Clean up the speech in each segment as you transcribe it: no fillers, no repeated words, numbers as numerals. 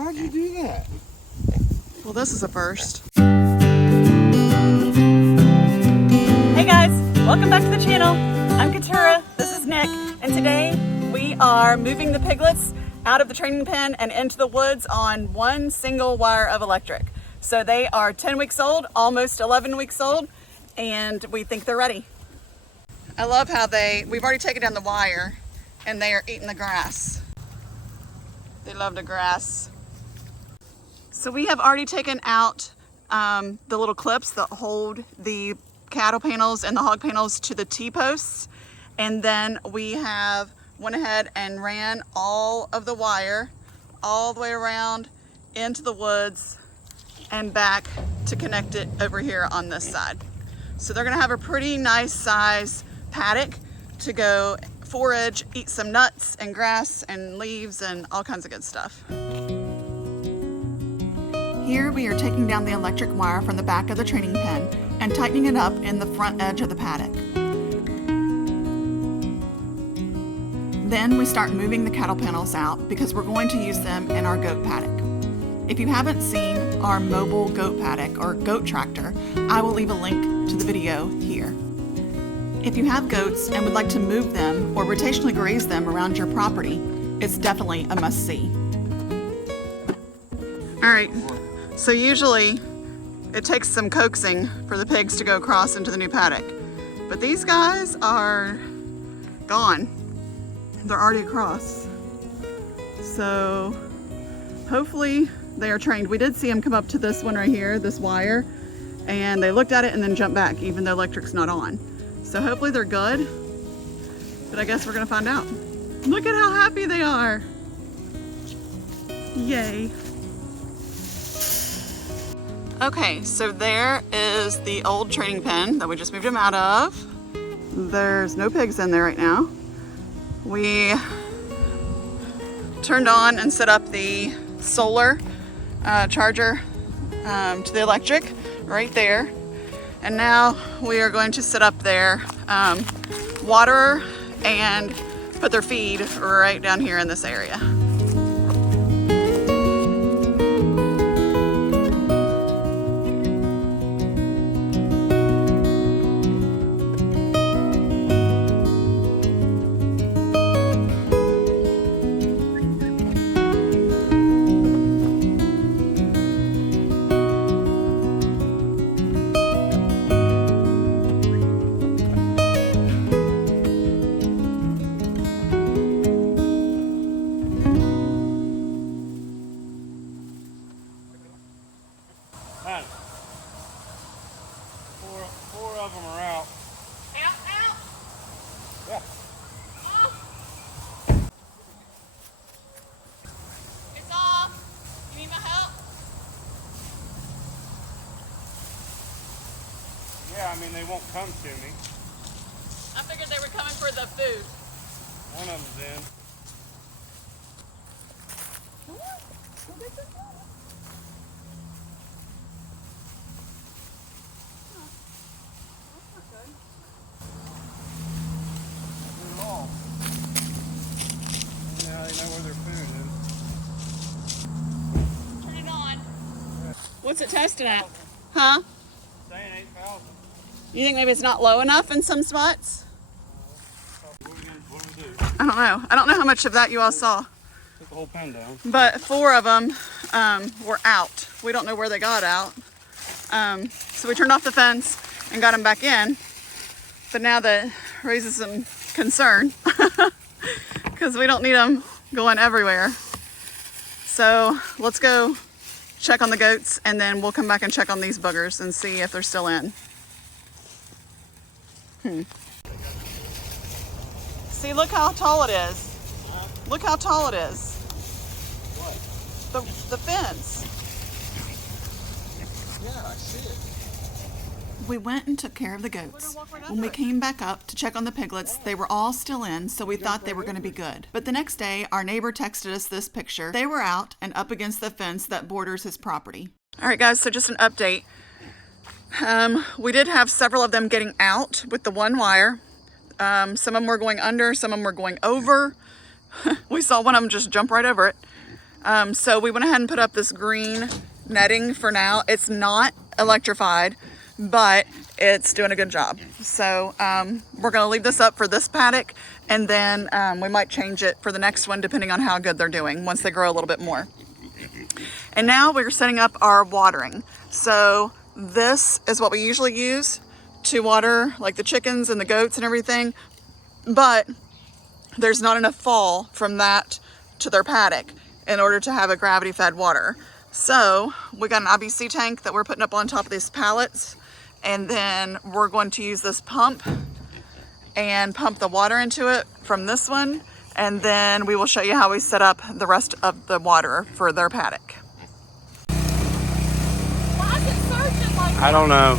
How'd you do that? Well, this is a first. Hey guys, welcome back to the channel. I'm Keturah, this is Nick, and today we are moving the piglets out of the training pen and into the woods on one single wire of electric. So they are 10 weeks old, almost 11 weeks old, and we think they're ready. I love how we've already taken down the wire and they are eating the grass. They love the grass. So we have already taken out the little clips that hold the cattle panels and the hog panels to the T-posts. And then we have went ahead and ran all of the wire all the way around into the woods and back to connect it over here on this side. So they're gonna have a pretty nice size paddock to go forage, eat some nuts and grass and leaves and all kinds of good stuff. Here we are taking down the electric wire from the back of the training pen and tightening it up in the front edge of the paddock. Then we start moving the cattle panels out because we're going to use them in our goat paddock. If you haven't seen our mobile goat paddock or goat tractor, I will leave a link to the video here. If you have goats and would like to move them or rotationally graze them around your property, it's definitely a must-see. All right, so usually it takes some coaxing for the pigs to go across into the new paddock, but these guys are gone. They're already across. So hopefully they are trained. We did see them come up to this one right here, this wire, and they looked at it and then jumped back, even though electric's not on. So hopefully they're good, but I guess we're gonna find out. Look at how happy they are. Yay. Okay, so there is the old training pen that we just moved them out of. There's no pigs in there right now. We turned on and set up the solar charger to the electric right there. And now we are going to set up their water and put their feed right down here in this area. Four of them are out. Out. Yeah. Oh. It's off. You need my help? Yeah, I mean, they won't come to me. I figured they were coming for the food. One of them's in. Now they know where their food is. Turn it on. What's it testing at? Huh? Saying 8,000. You think maybe it's not low enough in some spots? What do we do? I don't know. I don't know how much of that you all saw. Put the whole pen down. But 4 of them were out. We don't know where they got out. So we turned off the fence and got them back in. But now that raises some concern because we don't need them going everywhere. So let's go check on the goats and then we'll come back and check on these buggers and see if they're still in. See, look how tall it is. Look how tall it is. What? The fence. Yeah, I see it. We went and took care of the goats. When we came back up to check on the piglets, they were all still in, so we thought they were going to be good. But the next day, our neighbor texted us this picture. They were out and up against the fence that borders his property. All right, guys, so just an update. We did have several of them getting out with the one wire. Some of them were going under, some of them were going over. We saw one of them just jump right over it. So we went ahead and put up this green netting for now. It's not electrified, but it's doing a good job. So we're gonna leave this up for this paddock, and then we might change it for the next one depending on how good they're doing once they grow a little bit more. And now we're setting up our watering. So this is what we usually use to water like the chickens and the goats and everything, but there's not enough fall from that to their paddock in order to have a gravity fed water. So we got an IBC tank that we're putting up on top of these pallets, and then we're going to use this pump and pump the water into it from this one, and then we will show you how we set up the rest of the water for their paddock. I don't know.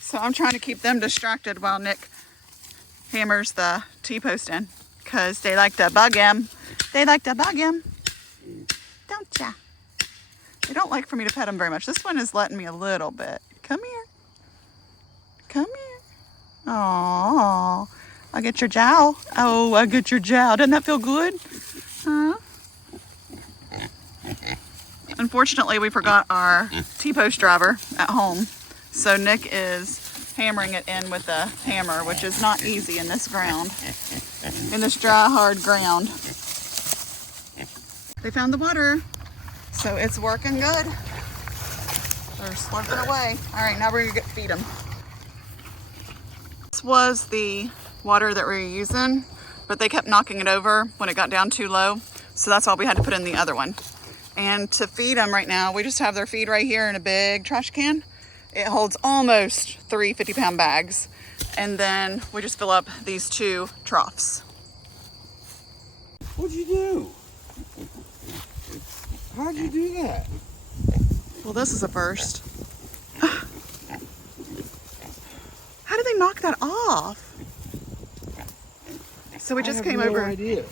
So I'm trying to keep them distracted while Nick hammers the T-post in, because they like to bug him. They like to bug him. Don't ya? They don't like for me to pet them very much. This one is letting me a little bit. Come here. Come here. Aww. I'll get your jowl. Oh, I get your jowl. Doesn't that feel good? Huh? Unfortunately, we forgot our T-post driver at home. So Nick is hammering it in with a hammer, which is not easy in this ground. In this dry, hard ground. They found the water, so it's working good. They're slurping away. All right, now we're gonna feed them. This was the water that we were using, but they kept knocking it over when it got down too low. So that's why we had to put in the other one. And to feed them right now, we just have their feed right here in a big trash can. It holds almost 3 50-pound bags. And then we just fill up these 2 troughs. What'd you do? How'd you do that? Well, this is a first. How did they knock that off? So we just came over. I have no idea.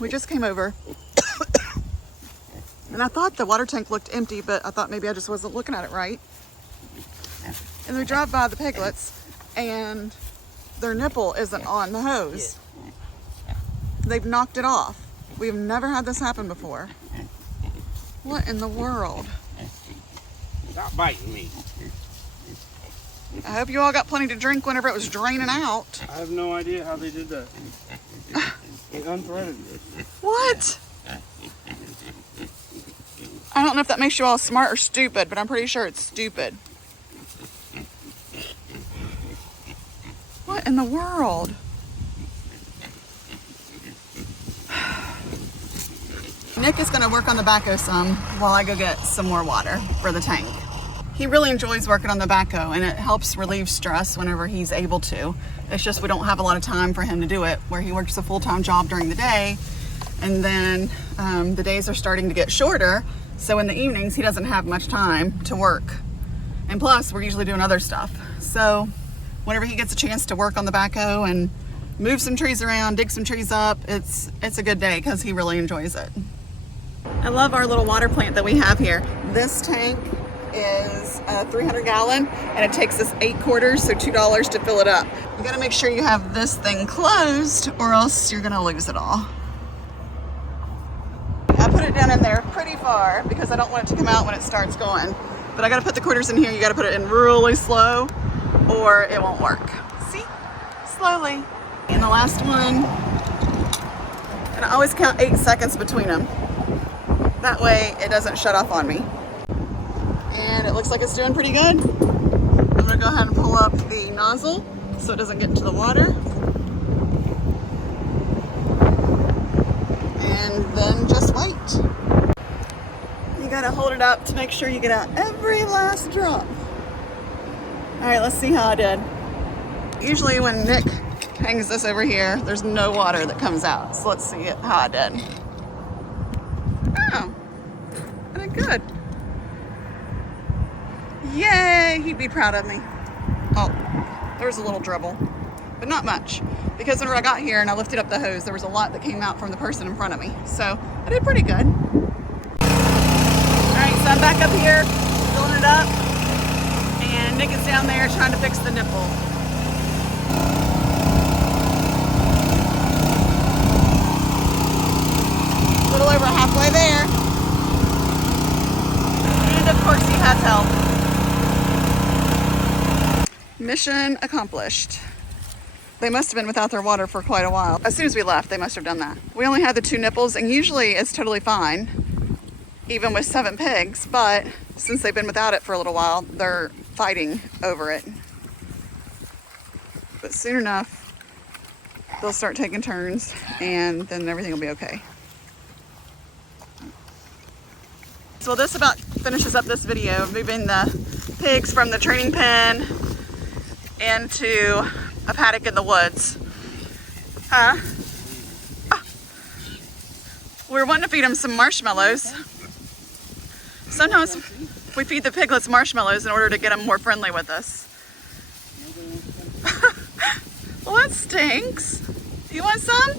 We just came over. And I thought the water tank looked empty, but I thought maybe I just wasn't looking at it right. And we drive by the piglets, and their nipple isn't on the hose. They've knocked it off. We've never had this happen before. What in the world? Stop biting me. I hope you all got plenty to drink whenever it was draining out. I have no idea how they did that. They unthreaded it. What? I don't know if that makes you all smart or stupid, but I'm pretty sure it's stupid. What in the world? Nick is going to work on the backhoe some while I go get some more water for the tank. He really enjoys working on the backhoe, and it helps relieve stress whenever he's able to. It's just we don't have a lot of time for him to do it, where he works a full-time job during the day, and then the days are starting to get shorter, so in the evenings he doesn't have much time to work. And plus, we're usually doing other stuff. So whenever he gets a chance to work on the backhoe and move some trees around, dig some trees up, it's a good day because he really enjoys it. I love our little water plant that we have here. This tank is a 300 gallon, and it takes us 8 quarters, so $2 to fill it up. You gotta make sure you have this thing closed, or else you're gonna lose it all. I put it down in there pretty far because I don't want it to come out when it starts going. But I gotta put the quarters in here. You gotta put it in really slow or it won't work. See? Slowly. And the last one, and I always count 8 seconds between them. That way it doesn't shut off on me. And it looks like it's doing pretty good. I'm gonna go ahead and pull up the nozzle so it doesn't get into the water. And then just wait. You gotta hold it up to make sure you get out every last drop. All right, let's see how I did. Usually when Nick hangs this over here, there's no water that comes out. So let's see how I did. Oh, I did good. Yay, he'd be proud of me. Oh, there was a little dribble, but not much. Because whenever I got here and I lifted up the hose, there was a lot that came out from the person in front of me. So I did pretty good. All right, so I'm back up here, filling it up. And Nick is down there trying to fix the nipple. little over halfway there. And of course he has help. Mission accomplished. They must have been without their water for quite a while. As soon as we left, they must have done that. We only had the 2 nipples, and usually it's totally fine, even with 7 pigs, but since they've been without it for a little while, they're fighting over it. But soon enough, they'll start taking turns, and then everything will be okay. So this about finishes up this video, moving the pigs from the training pen into a paddock in the woods. Huh? Ah. We're wanting to feed them some marshmallows. Sometimes we feed the piglets marshmallows in order to get them more friendly with us. Well, that stinks. Do you want some?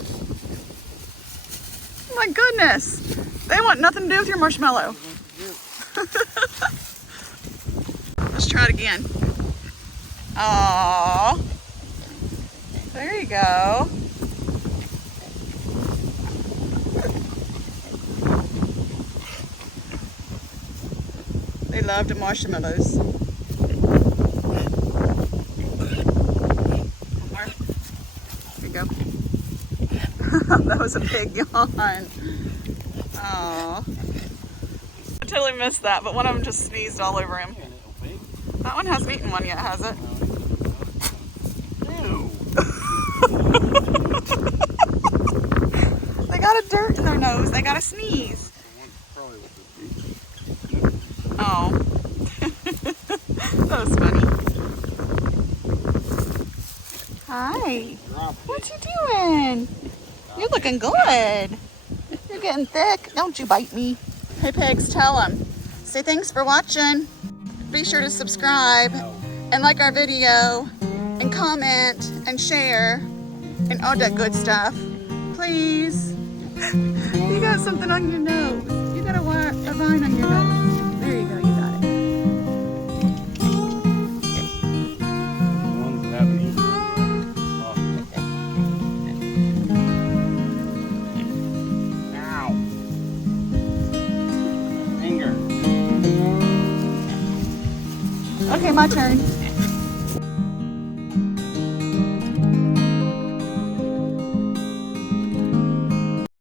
Oh my goodness. They want nothing to do with your marshmallow. Let's try it again. Aww. There you go. They love the marshmallows. More. There you go. That was a big yawn. Aww. I totally missed that, but one of them just sneezed all over him. That one hasn't eaten one yet, has it? No. They got a dirt in their nose. They got a sneeze. Oh. That was funny. Hi. What you doing? You're looking good. You're getting thick. Don't you bite me. Hey pigs, tell them. Say thanks for watching. Be sure to subscribe and like our video and comment and share and all that good stuff. Please. You got something on your nose. You got a vine on your nose. There you go, you got it. Ones that haven't eaten. Ow. Finger. Okay, my turn.